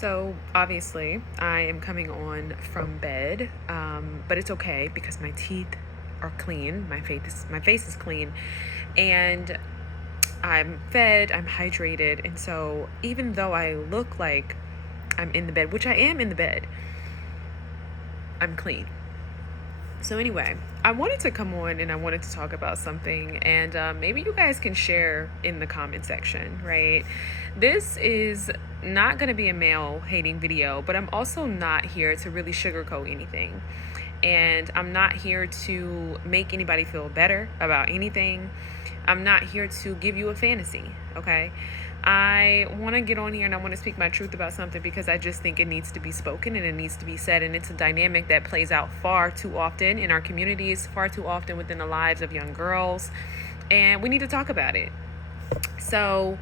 So obviously, I am coming on from bed, but it's okay because my teeth are clean. My face is clean, and I'm fed. I'm hydrated, and so even though I look like I'm in the bed, which I am in the bed, I'm clean. So anyway, I wanted to come on and I wanted to talk about something, and maybe you guys can share in the comment section, right? This is not going to be a male hating video, but I'm also not here to really sugarcoat anything. And I'm not here to make anybody feel better about anything. I'm not here to give you a fantasy, okay? I want to get on here and I want to speak my truth about something because I just think it needs to be spoken and it needs to be said. And it's a dynamic that plays out far too often in our communities, far too often within the lives of young girls. And we need to talk about it. So,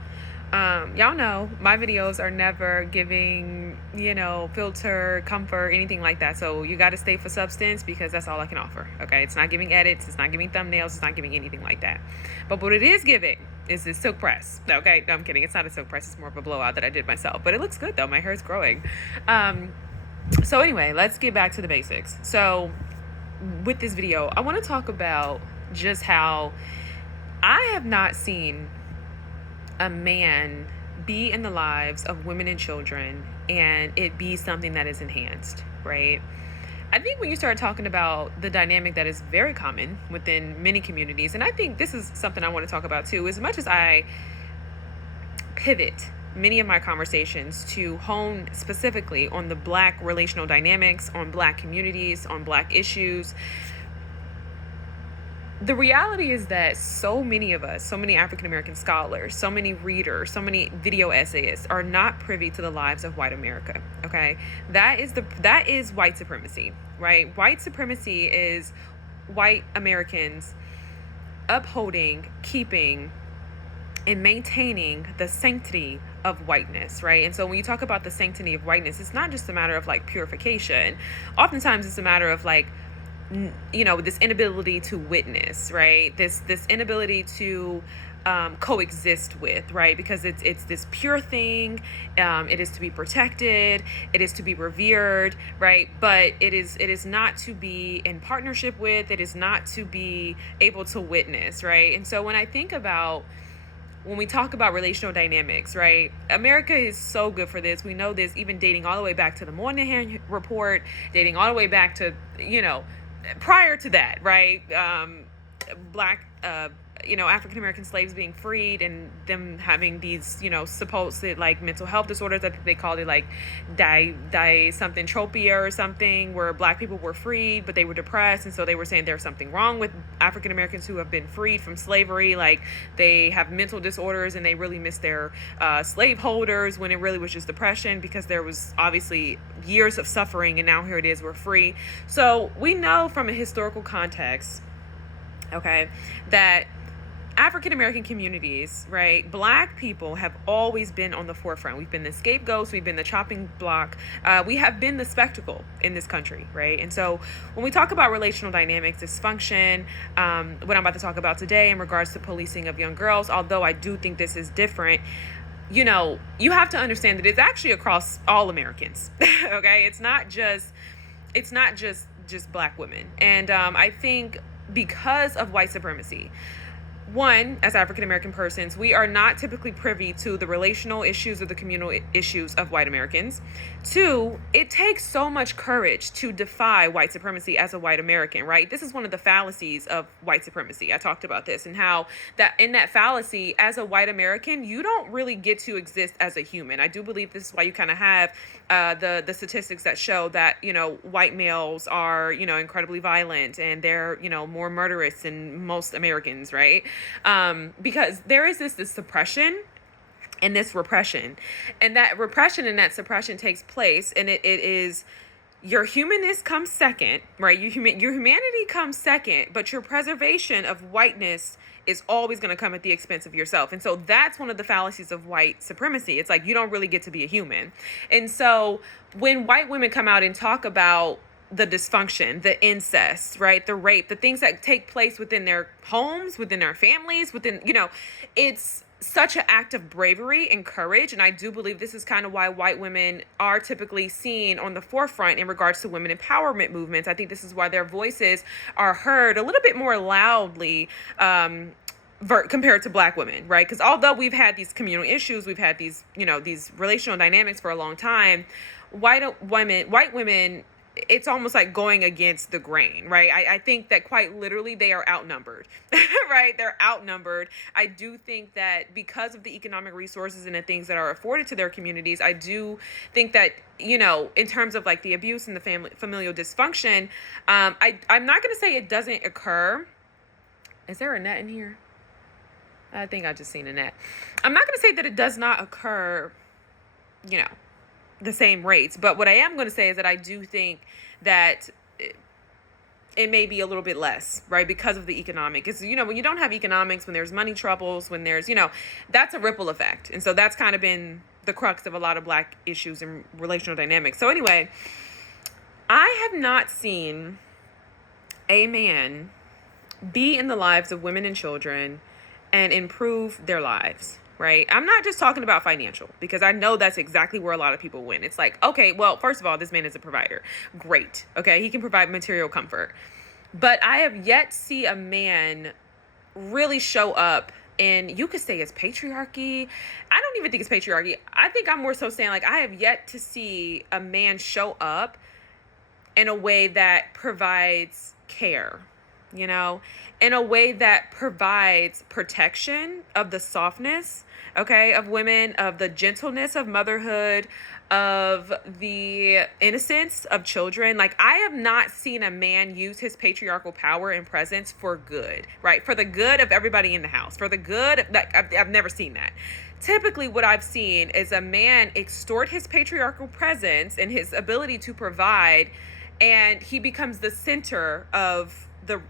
y'all know my videos are never giving, filter, comfort, anything like that. So you got to stay for substance because that's all I can offer. Okay. It's not giving edits. It's not giving thumbnails. It's not giving anything like that. But what it is giving is this silk press. Okay. No, I'm kidding. It's not a silk press. It's more of a blowout that I did myself, but it looks good though. My hair is growing. So anyway, let's get back to the basics. So with this video, I want to talk about just how I have not seen a man be in the lives of women and children and it be something that is enhanced, right? I think when you start talking about the dynamic that is very common within many communities, and I think this is something I want to talk about too, as much as I pivot many of my conversations to hone specifically on the Black relational dynamics, on Black communities, on Black issues. The reality is that so many of us, so many African American scholars, so many readers, so many video essayists are not privy to the lives of white America. Okay, that is white supremacy, right? White supremacy is white Americans upholding, keeping, and maintaining the sanctity of whiteness, right? And so when you talk about the sanctity of whiteness, it's not just a matter of like purification. Oftentimes it's a matter of like, this inability to witness, right? This inability to coexist with, right? Because it's this pure thing. It is to be protected. It is to be revered, right? But it is not to be in partnership with. It is not to be able to witness, right? And so when I think about when we talk about relational dynamics, right? America is so good for this. We know this, even dating all the way back to the Moynihan Report, dating all the way back to, prior to that, right? Black, African American slaves being freed and them having these, supposed like mental health disorders. I think they called it like something or something, where Black people were freed, but they were depressed. And so they were saying there's something wrong with African Americans who have been freed from slavery. Like they have mental disorders and they really miss their slave holders, when it really was just depression because there was obviously years of suffering. And now here it is, we're free. So we know from a historical context, okay, that African American communities, right, Black people have always been on the forefront. We've been the scapegoats. We've been the chopping block. We have been the spectacle in this country, right? And so when we talk about relational dynamics, dysfunction, what I'm about to talk about today in regards to policing of young girls, although I do think this is different, you have to understand that it's actually across all Americans, okay? It's not just Black women. And I think because of white supremacy, one, as African American persons, we are not typically privy to the relational issues or the communal issues of white Americans. Two, it takes so much courage to defy white supremacy as a white American, right? This is one of the fallacies of white supremacy. I talked about this and how that in that fallacy, as a white American, you don't really get to exist as a human. I do believe this is why you kind of have the statistics that show that, white males are, incredibly violent and they're, more murderous than most Americans, right? Because there is this suppression and this repression, and that repression and that suppression takes place, and it is your humanness comes second, right? Your humanity comes second, but your preservation of whiteness is always going to come at the expense of yourself. And so that's one of the fallacies of white supremacy. It's like you don't really get to be a human. And so when white women come out and talk about the dysfunction, the incest, right, the rape, the things that take place within their homes, within their families, within, it's such an act of bravery and courage. And I do believe this is kind of why white women are typically seen on the forefront in regards to women empowerment movements. I think this is why their voices are heard a little bit more loudly compared to black women, right? Because although we've had these communal issues, we've had these, these relational dynamics for a long time, white women, it's almost like going against the grain, right? I think that quite literally they are outnumbered, right? They're outnumbered. I do think that because of the economic resources and the things that are afforded to their communities, I do think that, in terms of like the abuse and the familial dysfunction, I'm not going to say it doesn't occur. Is there a net in here? I think I just seen a net. I'm not going to say that it does not occur, the same rates. But what I am going to say is that I do think that it may be a little bit less, right? Because of the economic. Because, when you don't have economics, when there's money troubles, when there's, that's a ripple effect. And so that's kind of been the crux of a lot of black issues and relational dynamics. So anyway, I have not seen a man be in the lives of women and children and improve their lives. Right? I'm not just talking about financial, because I know that's exactly where a lot of people win. It's like, okay, well, first of all, this man is a provider. Great. Okay. He can provide material comfort. But I have yet to see a man really show up in, you could say it's patriarchy. I don't even think it's patriarchy. I think I'm more so saying like, I have yet to see a man show up in a way that provides care, in a way that provides protection of the softness, okay, of women, of the gentleness of motherhood, of the innocence of children. Like, I have not seen a man use his patriarchal power and presence for good, right? For the good of everybody in the house, for the good, I've never seen that. Typically, what I've seen is a man extort his patriarchal presence and his ability to provide, and he becomes the center of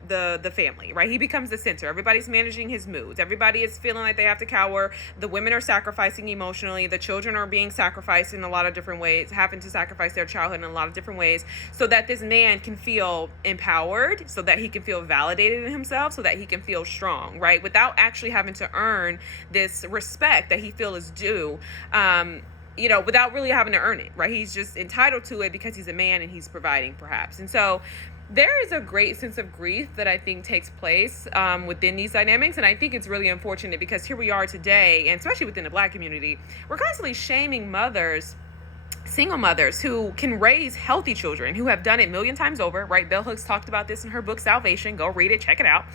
the family, right? He becomes the center. Everybody's managing his moods. Everybody is feeling like they have to cower. The women are sacrificing emotionally. The children are being sacrificed in a lot of different ways, having to sacrifice their childhood in a lot of different ways, so that this man can feel empowered, so that he can feel validated in himself, so that he can feel strong, right? Without actually having to earn this respect that he feels is due, without really having to earn it, right? He's just entitled to it because he's a man and he's providing, perhaps. And so there is a great sense of grief that I think takes place within these dynamics. And I think it's really unfortunate, because here we are today, and especially within the black community, we're constantly shaming mothers, single mothers who can raise healthy children, who have done it a million times over, right? Bell Hooks talked about this in her book, Salvation. Go read it, check it out.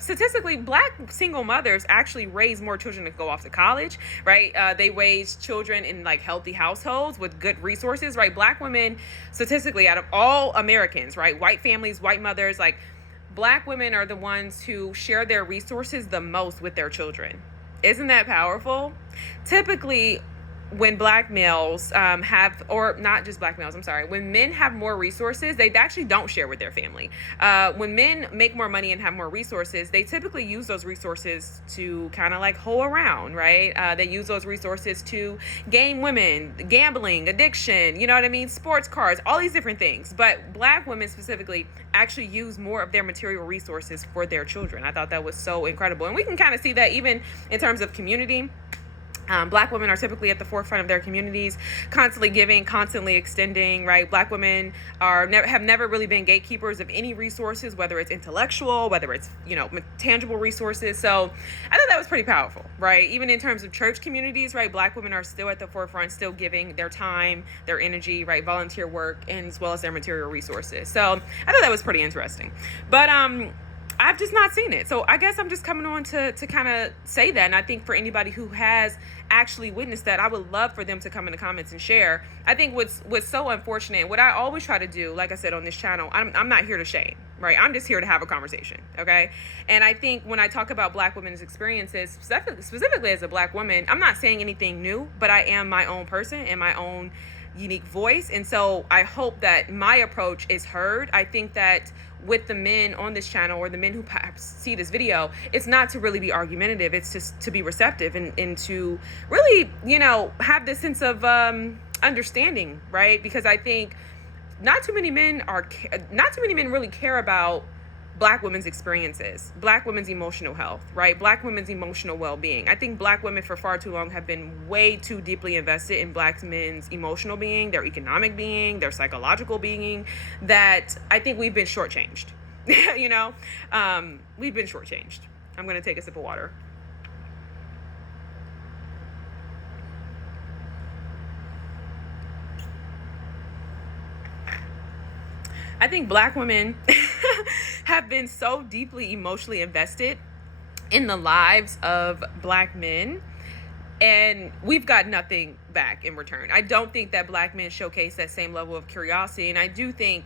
Statistically, black single mothers actually raise more children to go off to college, right? They raise children in like healthy households with good resources, right? Black women, statistically, out of all Americans, right? White families, white mothers, like black women are the ones who share their resources the most with their children. Isn't that powerful? Typically, when black males when men have more resources, they actually don't share with their family. When men make more money and have more resources, they typically use those resources to kind of like hoe around, right? They use those resources to game women, gambling, addiction, sports cars, all these different things. But black women specifically actually use more of their material resources for their children. I thought that was so incredible. And we can kind of see that even in terms of community. Black women are typically at the forefront of their communities, constantly giving, constantly extending, right? Black women have never really been gatekeepers of any resources, whether it's intellectual, whether it's, tangible resources. So I thought that was pretty powerful, right? Even in terms of church communities, right? Black women are still at the forefront, still giving their time, their energy, right? Volunteer work, and as well as their material resources. So I thought that was pretty interesting. But, I've just not seen it. So I guess I'm just coming on to kind of say that. And I think for anybody who has actually witnessed that, I would love for them to come in the comments and share. I think what's so unfortunate, what I always try to do, like I said on this channel, I'm not here to shame, right? I'm just here to have a conversation, okay? And I think when I talk about black women's experiences, specifically as a black woman, I'm not saying anything new, but I am my own person and my own unique voice. And so I hope that my approach is heard. I think that with the men on this channel, or the men who perhaps see this video, it's not to really be argumentative. It's just to be receptive and to really, have this sense of understanding, right? Because I think not too many men really care about Black women's experiences, Black women's emotional health, right? Black women's emotional well-being. I think Black women for far too long have been way too deeply invested in Black men's emotional being, their economic being, their psychological being, that I think we've been shortchanged. You know, we've been shortchanged. I'm going to take a sip of water. I think Black women have been so deeply emotionally invested in the lives of Black men, and we've got nothing back in return. I don't think that Black men showcase that same level of curiosity, and I do think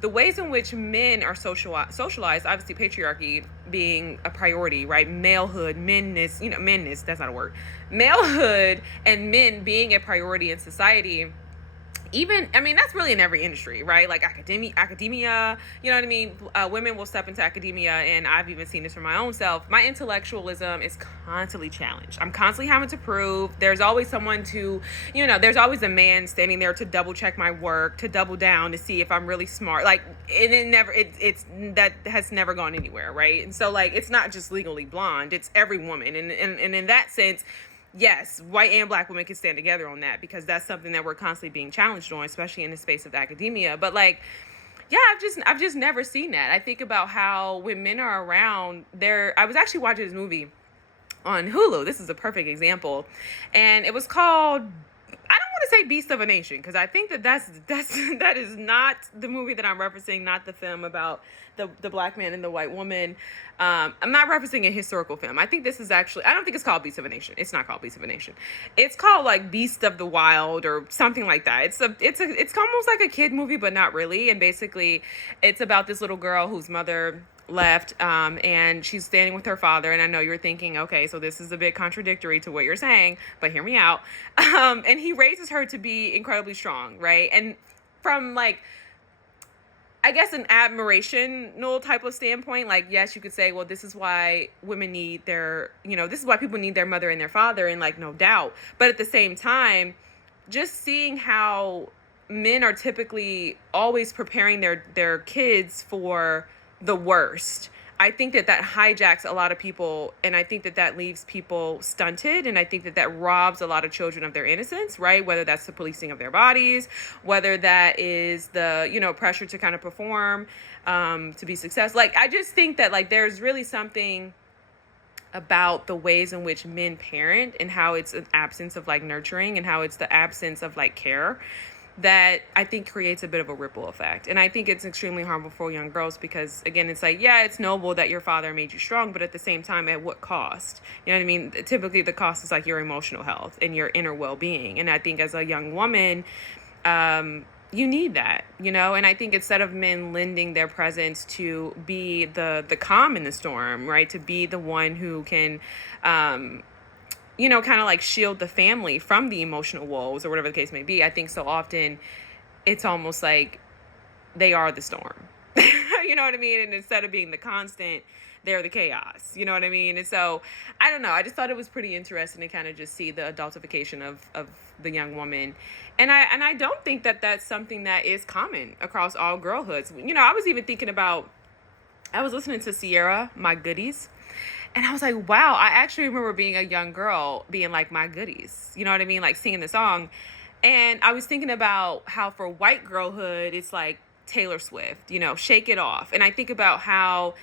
the ways in which men are socialized, obviously patriarchy being a priority, right? Malehood, menness, that's not a word. Malehood and men being a priority in society. Even, I mean, that's really in every industry, right? Like academia, you know what I mean? Women will step into academia, and I've even seen this for my own self. My intellectualism is constantly challenged. I'm constantly having to prove. There's always someone to, there's always a man standing there to double check my work, to double down to see if I'm really smart. Like, that has never gone anywhere, right? And so, like, it's not just Legally Blonde, it's every woman. And in that sense, yes, white and Black women can stand together on that, because that's something that we're constantly being challenged on, especially in the space of academia. But like, yeah, I've just never seen that. I think about how when men are around, I was actually watching this movie on Hulu. This is a perfect example, and it was called, I don't want to say Beast of a Nation, because I think that is not the movie that I'm referencing, not the film about the Black man and the white woman. I'm not referencing a historical film. I think this is actually, I don't think it's called Beast of a Nation. It's not called Beast of a Nation. It's called like Beast of the Wild or something like that. It's almost like a kid movie, but not really. And basically it's about this little girl whose mother left, and she's standing with her father. And I know you're thinking, okay, so this is a bit contradictory to what you're saying, but hear me out. And he raises her to be incredibly strong, right? And from like, I guess an admirational type of standpoint, like, yes, you could say, well, this is why women need this is why people need their mother and their father, and like, no doubt. But at the same time, just seeing how men are typically always preparing their kids for the worst, I think that hijacks a lot of people, and I think that leaves people stunted, and I think that robs a lot of children of their innocence, right? Whether that's the policing of their bodies, whether that is the, pressure to kind of perform, to be successful. Like, I just think that, like, there's really something about the ways in which men parent, and how it's an absence of, like, nurturing, and how it's the absence of, like, care, that I think creates a bit of a ripple effect. And I think it's extremely harmful for young girls, because again, it's like, yeah, it's noble that your father made you strong, but at the same time, at what cost? You know what I mean? Typically the cost is like your emotional health and your inner well-being. And I think as a young woman, you need that, and I think instead of men lending their presence to be the calm in the storm, right? To be the one who can, kind of like shield the family from the emotional woes or whatever the case may be. I think so often it's almost like they are the storm, you know what I mean? And instead of being the constant, they're the chaos, you know what I mean? And so, I don't know, I just thought it was pretty interesting to kind of just see the adultification of the young woman. And I don't think that that's something that is common across all girlhoods. I was even thinking about, I was listening to Sierra, My Goodies, and I was like, wow, I actually remember being a young girl being like, my goodies. You know what I mean? Like singing the song. And I was thinking about how for white girlhood, it's like Taylor Swift, Shake It Off. And I think about how,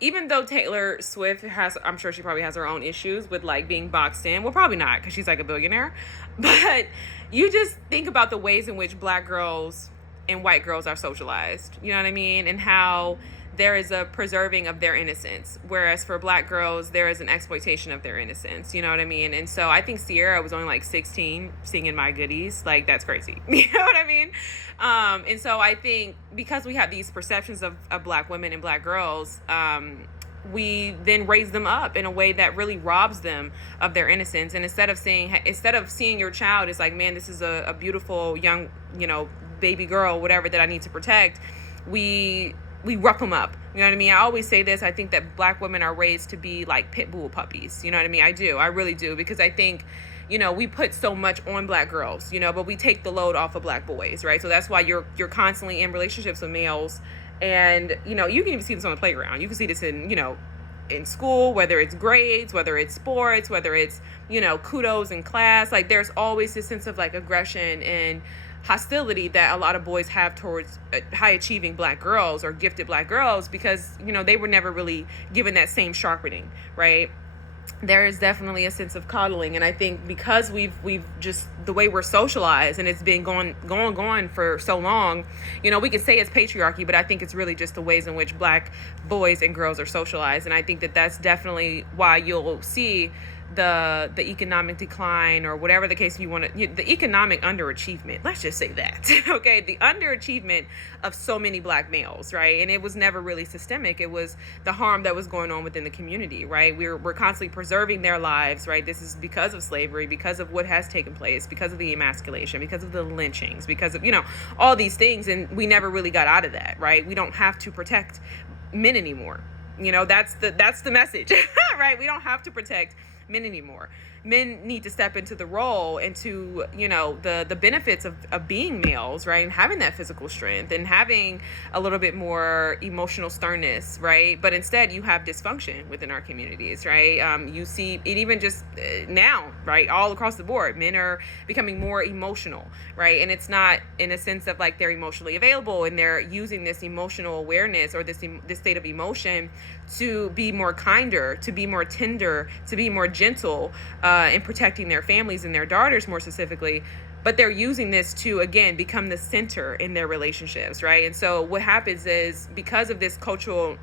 even though Taylor Swift I'm sure she probably has her own issues with like being boxed in. Well, probably not, because she's like a billionaire. But you just think about the ways in which Black girls and white girls are socialized. You know what I mean? And how there is a preserving of their innocence, whereas for Black girls, there is an exploitation of their innocence. You know what I mean? And so I think Sierra was only like 16 singing My Goodies. Like, that's crazy. You know what I mean? And so I think because we have these perceptions of Black women and Black girls, we then raise them up in a way that really robs them of their innocence. And instead of seeing your child as like, man, this is a beautiful young, baby girl, whatever, that I need to protect, we rough them up. You know what I mean? I always say this. I think that Black women are raised to be like pit bull puppies. You know what I mean? I do. I really do. Because I think, we put so much on Black girls, but we take the load off of Black boys, right? So that's why you're constantly in relationships with males And, you can even see this on the playground. You can see this in school, whether it's grades, whether it's sports, whether it's, kudos in class. Like, there's always this sense of like aggression and hostility that a lot of boys have towards high achieving black girls or gifted black girls, because, they were never really given that same sharpening, right? There is definitely a sense of coddling, and I think because we've just, the way we're socialized, and it's been going for so long, we could say it's patriarchy, but I think it's really just the ways in which black boys and girls are socialized. And I think that that's definitely why you'll see the economic decline, or whatever the case you want to, the economic underachievement, let's just say that. Okay, the underachievement of so many black males, right? And it was never really systemic. It was the harm that was going on within the community, right? We're constantly preserving their lives, right? This is because of slavery, because of what has taken place, because of the emasculation, because of the lynchings, because of, all these things. And we never really got out of that, right? We don't have to protect men anymore. That's the message, right? We don't have to protect men anymore. Men need to step into the role, into, the benefits of being males, right? And having that physical strength and having a little bit more emotional sternness, right? But instead you have dysfunction within our communities, right? You see it even just now, right? All across the board, men are becoming more emotional, right? And it's not in a sense of like they're emotionally available, and they're using this emotional awareness, or this state of emotion, to be more kinder, to be more tender, to be more gentle, in protecting their families and their daughters more specifically. But they're using this to, again, become the center in their relationships, right? And so what happens is, because of this cultural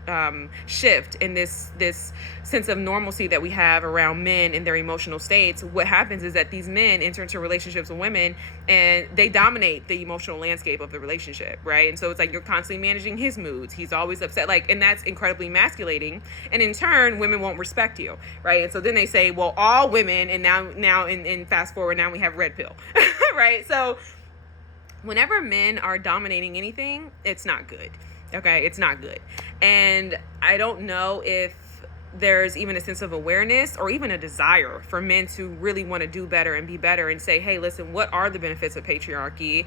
shift and this sense of normalcy that we have around men and their emotional states, what happens is that these men enter into relationships with women, and they dominate the emotional landscape of the relationship, right? And so it's like you're constantly managing his moods. He's always upset, like, and that's incredibly emasculating. And in turn, women won't respect you, right? And so then they say, well, all women, and now in fast forward, now we have red pill. Right? So whenever men are dominating anything, it's not good. Okay? It's not good. And I don't know if there's even a sense of awareness or even a desire for men to really want to do better and be better and say, hey, listen, what are the benefits of patriarchy?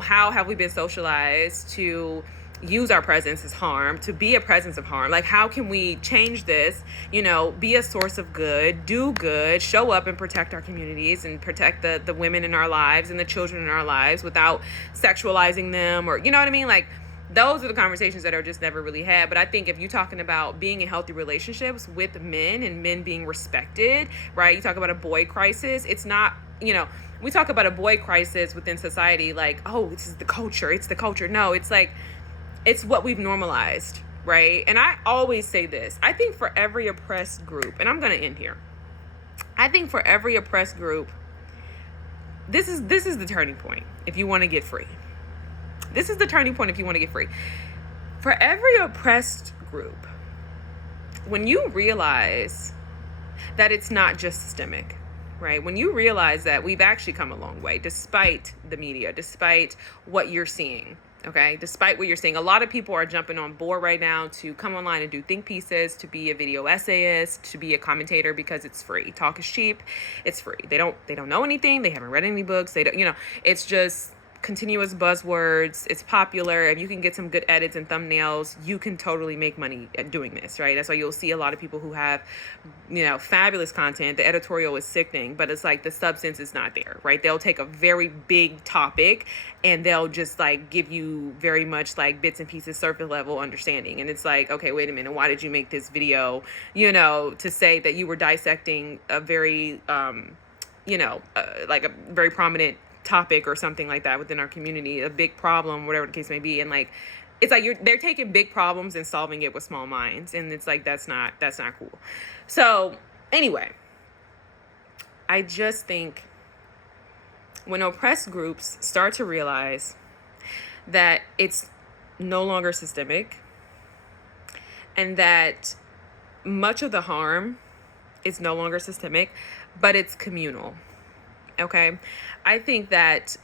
How have we been socialized to use our presence as harm, to be a presence of harm? Like, how can we change this, be a source of good, do good, show up and protect our communities and protect the women in our lives and the children in our lives without sexualizing them, or, you know what I mean? Like, those are the conversations that are just never really had. But I think if you're talking about being in healthy relationships with men and men being respected, right? You talk about a boy crisis. It's not, we talk about a boy crisis within society like, oh, this is the culture. It's the culture. No, it's like, it's what we've normalized, right? And I always say this. I think for every oppressed group, and I'm going to end here. I think for every oppressed group, this is the turning point if you want to get free. This is the turning point if you want to get free. For every oppressed group, when you realize that it's not just systemic, right? When you realize that we've actually come a long way, despite the media, despite what you're seeing, okay? Despite what you're seeing, a lot of people are jumping on board right now to come online and do think pieces, to be a video essayist, to be a commentator, because it's free. Talk is cheap. It's free. They don't know anything. They haven't read any books. They don't, it's just continuous buzzwords. It's popular. If you can get some good edits and thumbnails, you can totally make money at doing this, right? That's why you'll see a lot of people who have, fabulous content. The editorial is sickening, but it's like the substance is not there, right? They'll take a very big topic and they'll just like give you very much like bits and pieces, surface level understanding. And it's like, okay, wait a minute. Why did you make this video, to say that you were dissecting a very, like a very prominent topic or something like that within our community, a big problem, whatever the case may be. And like, it's like they're taking big problems and solving it with small minds. And it's like, that's not cool. So anyway, I just think when oppressed groups start to realize that it's no longer systemic and that much of the harm is no longer systemic, but it's communal. Okay, I think that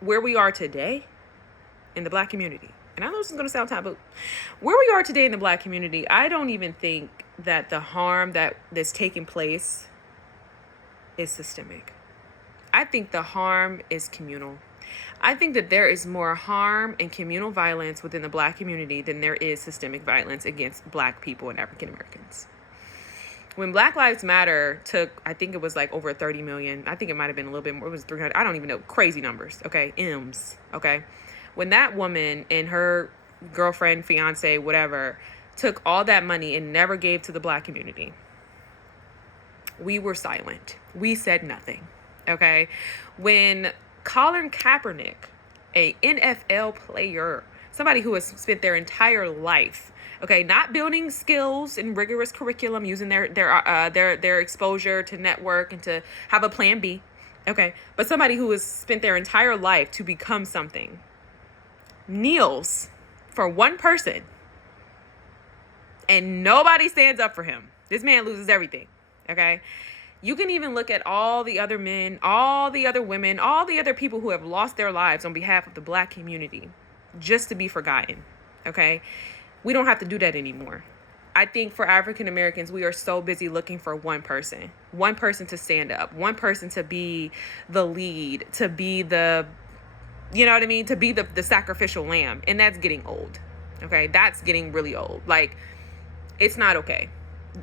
where we are today in the Black community, and I know this is going to sound taboo, where we are today in the Black community, I don't even think that the harm that's taking place is systemic. I think the harm is communal. I think that there is more harm and communal violence within the Black community than there is systemic violence against Black people and African Americans. When Black Lives Matter took, I think it was like over 30 million. I think it might have been a little bit more. It was 300. I don't even know. Crazy numbers. Okay. M's. Okay. When that woman and her girlfriend, fiance, whatever, took all that money and never gave to the Black community, we were silent. We said nothing. Okay. When Colin Kaepernick, a NFL player, somebody who has spent their entire life, okay, not building skills and rigorous curriculum, using their exposure to network and to have a plan B, okay, but somebody who has spent their entire life to become something, kneels for one person and nobody stands up for him. This man loses everything, okay? You can even look at all the other men, all the other women, all the other people who have lost their lives on behalf of the Black community just to be forgotten, okay? We don't have to do that anymore. I think for African Americans, we are so busy looking for one person to stand up, one person to be the lead, to be the, you know what I mean? To be the sacrificial lamb. And that's getting old, okay? That's getting really old. Like, it's not okay.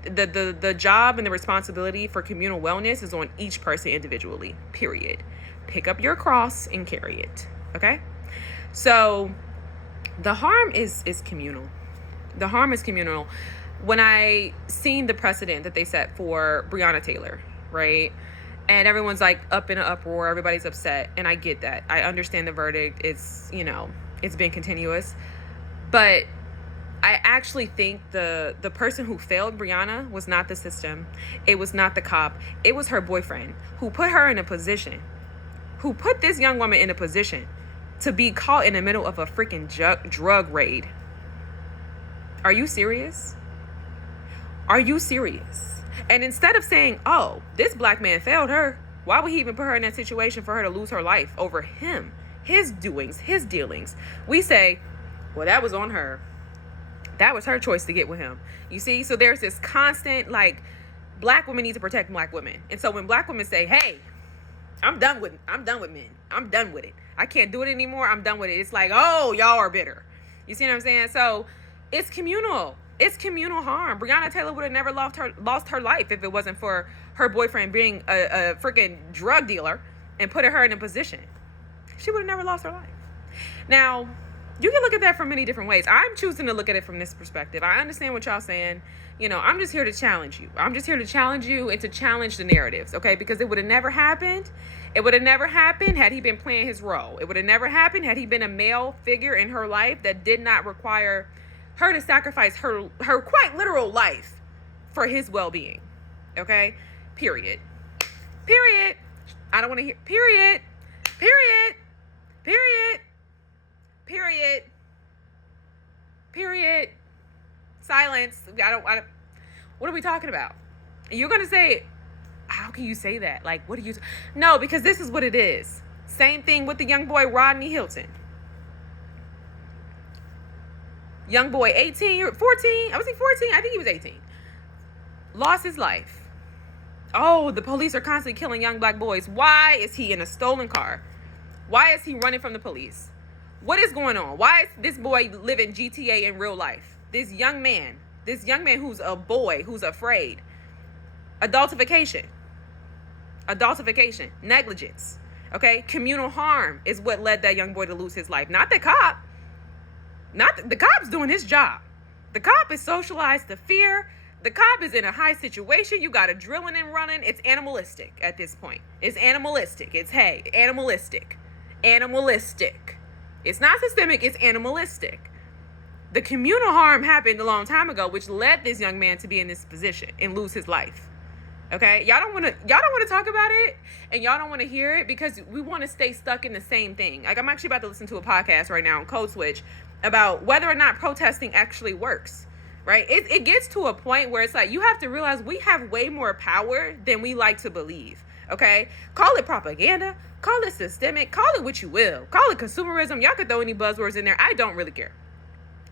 The job and the responsibility for communal wellness is on each person individually, period. Pick up your cross and carry it, okay? So the harm is communal. The harm is communal. When I seen the precedent that they set for Breonna Taylor, right? And everyone's like up in an uproar, everybody's upset, and I get that. I understand the verdict. It's, you know, it's been continuous. But I actually think the person who failed Breonna was not the system. It was not the cop. It was her boyfriend who put her in a position, who put this young woman in a position to be caught in the middle of a freaking drug raid. Are you serious? Are you serious? And instead of saying, oh, this Black man failed her, why would he even put her in that situation for her to lose her life over him, his doings, his dealings? We say, well, that was on her. That was her choice to get with him. You see? So there's this constant, like, Black women need to protect Black women. And so when Black women say, hey, I'm done with men. I'm done with it. I can't do it anymore. I'm done with it. It's like, oh, y'all are bitter. You see what I'm saying? So it's communal. It's communal harm. Breonna Taylor would have never lost her life if it wasn't for her boyfriend being a freaking drug dealer and putting her in a position. She would have never lost her life. Now, you can look at that from many different ways. I'm choosing to look at it from this perspective. I understand what y'all saying. You know, I'm just here to challenge you. I'm just here to challenge you and to challenge the narratives, okay? Because it would have never happened. It would have never happened had he been playing his role. It would have never happened had he been a male figure in her life that did not require her to sacrifice her quite literal life for his well-being, okay? Period. I don't want to hear, period. Silence. What are we talking about? You're going to say, how can you say that? Like, what do you... No, because this is what it is. Same thing with the young boy, Rodney Hilton. Young boy, 18, 14. Was he 14? I think he was 18. Lost his life. Oh, the police are constantly killing young Black boys. Why is he in a stolen car? Why is he running from the police? What is going on? Why is this boy living GTA in real life? This young man who's a boy, who's afraid. Adultification, negligence, okay? Communal harm is what led that young boy to lose his life. Not the cop. The cop's doing his job. The cop is socialized to fear. The cop is in a high situation. You got a drilling and running. It's animalistic at this point. It's animalistic. It's animalistic. It's not systemic. It's animalistic. The communal harm happened a long time ago, which led this young man to be in this position and lose his life. Okay, y'all don't want to talk about it, and y'all don't want to hear it because we want to stay stuck in the same thing. Like, I'm actually about to listen to a podcast right now on Code Switch about whether or not protesting actually works. Right? It gets to a point where it's like you have to realize we have way more power than we like to believe. Okay, call it propaganda, call it systemic, call it what you will, call it consumerism. Y'all could throw any buzzwords in there. I don't really care.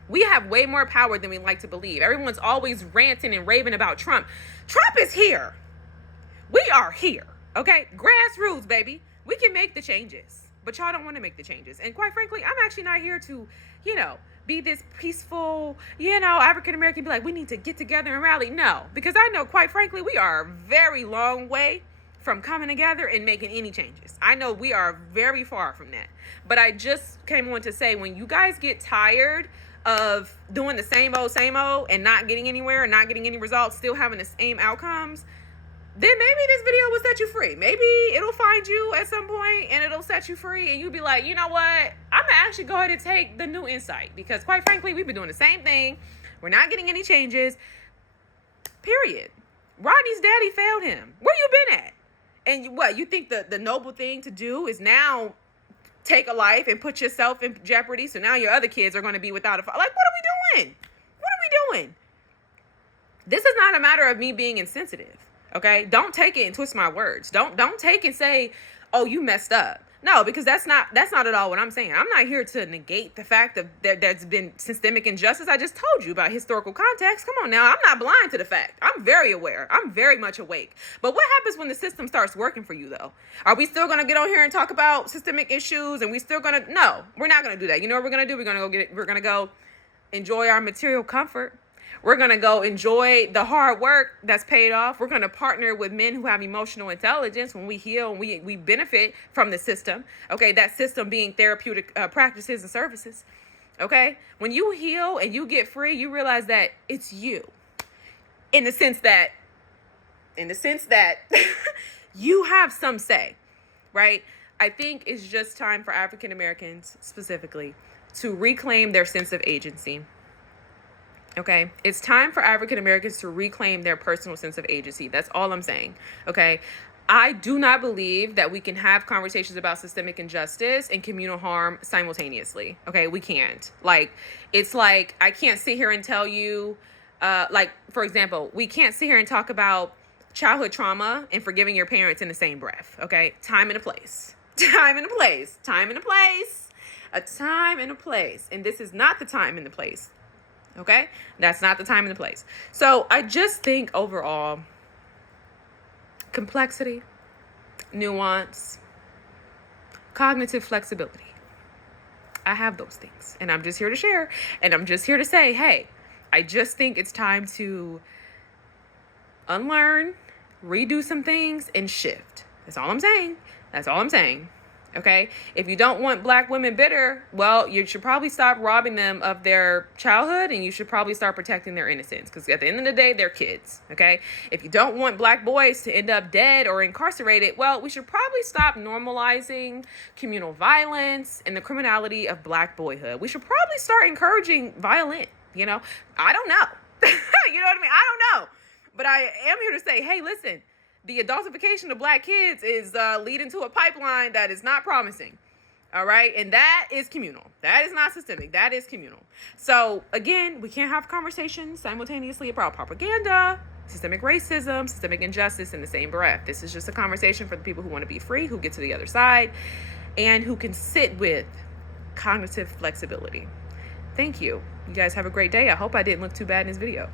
We have way more power than we like to believe. Everyone's always ranting and raving about Trump. Trump is here. We are here, okay? Grassroots, baby. We can make the changes. but y'all don't want to make the changes. And quite frankly, I'm actually not here to, be this peaceful, African American, be like, we need to get together and rally. No, because I know, quite frankly, we are a very long way from coming together and making any changes. I know we are very far from that. But I just came on to say, when you guys get tired of doing the same old and not getting anywhere and not getting any results, still having the same outcomes, then maybe this video will set you free. Maybe it'll find you at some point and it'll set you free, and you'll be like, you know what? I'm gonna actually go ahead and take the new insight, because quite frankly, we've been doing the same thing. We're not getting any changes. Period. Rodney's daddy failed him. Where you been at? And what, you think the noble thing to do is now take a life and put yourself in jeopardy, so now your other kids are going to be without a father? Like, what are we doing? What are we doing? This is not a matter of me being insensitive, okay? Don't take it and twist my words. Don't take and say, oh, you messed up. No, because that's not at all what I'm saying. I'm not here to negate the fact that there's been systemic injustice. I just told you about historical context. Come on now. I'm not blind to the fact. I'm very aware. I'm very much awake. But what happens when the system starts working for you, though? Are we still going to get on here and talk about systemic issues, and we still going to? No, we're not going to do that. You know what we're going to do? We're going to go enjoy our material comfort. We're going to go enjoy the hard work that's paid off. We're going to partner with men who have emotional intelligence when we heal and we benefit from the system. Okay, that system being therapeutic practices and services. Okay, when you heal and you get free, you realize that it's you. In the sense that you have some say, right? I think it's just time for African Americans specifically to reclaim their sense of agency. Okay, it's time for African Americans to reclaim their personal sense of agency. That's all I'm saying. Okay, I do not believe that we can have conversations about systemic injustice and communal harm simultaneously. Okay, we can't. It's like I can't sit here and tell you, for example, we can't sit here and talk about childhood trauma and forgiving your parents in the same breath. Okay, time and a place. Time and a place. Time and a place. A time and a place. And this is not the time and the place. Okay, that's not the time and the place. So I just think overall, complexity, nuance, cognitive flexibility. I have those things, and I'm just here to share. And I'm just here to say, hey, I just think it's time to unlearn, redo some things, and shift. That's all I'm saying. That's all I'm saying. Okay, if you don't want Black women bitter, well, you should probably stop robbing them of their childhood, and you should probably start protecting their innocence, because at the end of the day, they're kids. Okay, if you don't want Black boys to end up dead or incarcerated, well, we should probably stop normalizing communal violence and the criminality of Black boyhood. We should probably start encouraging violence. I don't know. You know what I mean? I don't know, but I am here to say, hey, listen. The adultification of Black kids is leading to a pipeline that is not promising. All right. And that is communal. That is not systemic. That is communal. So, again, we can't have conversations simultaneously about propaganda, systemic racism, systemic injustice in the same breath. This is just a conversation for the people who want to be free, who get to the other side, and who can sit with cognitive flexibility. Thank you. You guys have a great day. I hope I didn't look too bad in this video.